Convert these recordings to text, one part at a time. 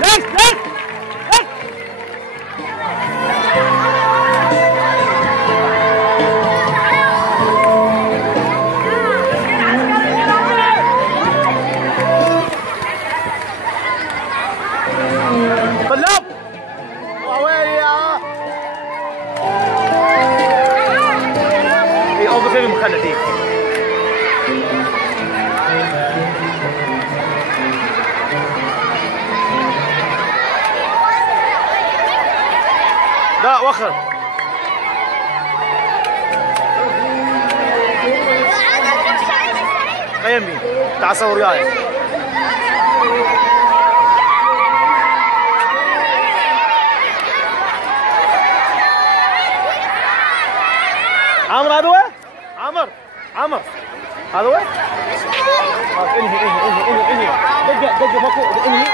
ليش ليش ليش طلاب وين يا اي اوقف في المخلة لا وخر قيمي تعال صور وياي عامر هذا وين؟ عامر هذا وين؟ انهي دقة ماكو انهي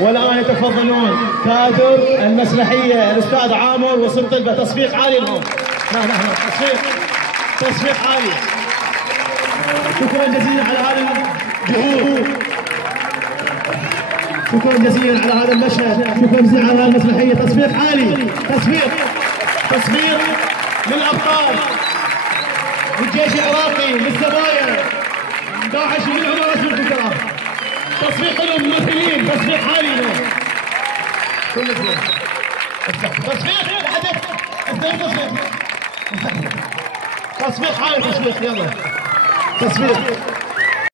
والآن يتفضلون كادر المسرحية الأستاذ عامر وصم طلبة تصفيق عالي لهم. نعم تصفيق عالي. شكرا جزيلا على هذا الجهود. شكرا جزيلا على هذا المشهد. شكرا جزيلا على هذه المسرحية. تصفيق عالي. تصفيق للأبطال للجيش العراقي للزباين داعش من عمر رسول الوزراء. تصفيق لهم ممثلين. تصفيق عالي لهم. كل زين. تصفيق لحد تصفيق عالي. تصفيق يلا تصفيق